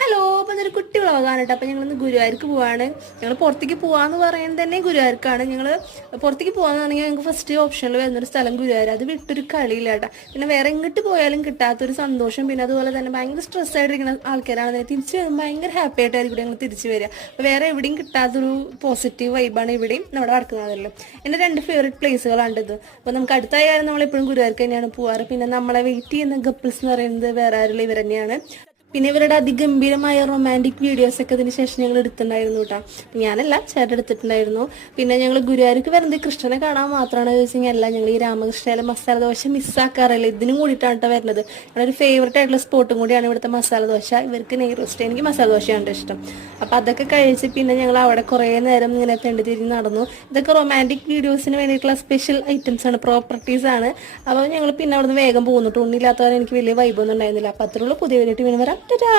Hello, അപ്പം ഇതൊരു കുട്ടി വ്ളോഗാണ് കേട്ടോ. അപ്പം ഞങ്ങളിന്ന് ഗുരുവായൂർക്ക് പോവാണ്. ഞങ്ങൾ പുറത്തേക്ക് പോവാന്ന് പറയുന്നത് തന്നെ ഗുരുവായൂർക്കാണ്. ഞങ്ങൾ പുറത്തേക്ക് പോകാന്ന് പറഞ്ഞാൽ ഞങ്ങൾക്ക് ഫസ്റ്റ് ഓപ്ഷനിൽ വരുന്നൊരു സ്ഥലം ഗുരുവായൂർ. അത് വിട്ടൊരു കളിയില്ല കേട്ടോ. പിന്നെ വേറെ എങ്ങോട്ട് പോയാലും കിട്ടാത്തൊരു സന്തോഷം, പിന്നെ അതുപോലെ തന്നെ ഭയങ്കര സ്ട്രെസ് ആയിട്ടിരിക്കുന്ന ആൾക്കാരാണ്. തിരിച്ച് വരുമ്പോൾ ഭയങ്കര ഹാപ്പി ആയിട്ടായിരിക്കും ഞങ്ങൾ തിരിച്ച് വരിക. അപ്പോൾ വേറെ എവിടെയും കിട്ടാത്തൊരു പോസിറ്റീവ് വൈബാണ് ഇവിടെയും നമ്മുടെ വടക്കുന്നാഥിലും. എൻ്റെ രണ്ട് ഫേവറേറ്റ് പ്ലേസുകളാണ് ഇത്. അപ്പോൾ നമുക്ക് അടുത്തായാലും നമ്മളെപ്പോഴും ഗുരുവായൂർക്ക് തന്നെയാണ് പോവാറ്. പിന്നെ നമ്മളെ വെയിറ്റ് ചെയ്യുന്ന കപ്പിൾസ് എന്ന് പറയുന്നത് വേറെ ആരുള്ള ഇവർ തന്നെയാണ്. പിന്നെ ഇവരുടെ അതിഗംഭീരമായ റൊമാൻറ്റിക് വീഡിയോസ് ഒക്കെ ഇതിന് ശേഷം ഞങ്ങൾ എടുത്തിട്ടുണ്ടായിരുന്നു കേട്ടോ. ഞാനല്ല, ചേട്ടൻ എടുത്തിട്ടുണ്ടായിരുന്നു. പിന്നെ ഞങ്ങൾ ഗുരുവായൂർക്ക് വരുന്നത് കൃഷ്ണനെ കാണാൻ മാത്രമാണ് ചോദിച്ചാൽ അല്ല, ഞങ്ങൾ ഈ രാമകൃഷ്ണയിലെ മസാല ദോശ മിസ്സാക്കാറില്ല. ഇതിനും കൂടിയിട്ടാണ് കേട്ടോ വരുന്നത്. ഞങ്ങളൊരു ഫേവറേറ്റ് ആയിട്ടുള്ള സ്പോട്ടും കൂടിയാണ് ഇവിടുത്തെ മസാല ദോശ. ഇവർക്ക് നെയ് റോസ്റ്റ്, എനിക്ക് മസാല ദോശയാണ് ഇഷ്ടം. അപ്പം അതൊക്കെ കഴിച്ച് പിന്നെ ഞങ്ങൾ അവിടെ കുറേ നേരം ഇങ്ങനെ തെണ്ടി തിരിഞ്ഞ് നടന്നു. ഇതൊക്കെ റൊമാൻറ്റിക് വീഡിയോസിന് വേണ്ടിയിട്ടുള്ള സ്പെഷ്യൽ ഐറ്റംസ് ആണ്, പ്രോപ്പർട്ടീസ് ആണ്. അപ്പോൾ ഞങ്ങൾ പിന്നെ അവിടെ നിന്ന് വേഗം പോകുന്നു. ഉണ്ണില്ലാത്തവരെ എനിക്ക് വലിയ വൈബൊന്നും ഉണ്ടായിരുന്നില്ല. അപ്പം അത്രയുള്ള പുതിയ വീഡിയോ വീണ്ടും വരാം. Ta-da!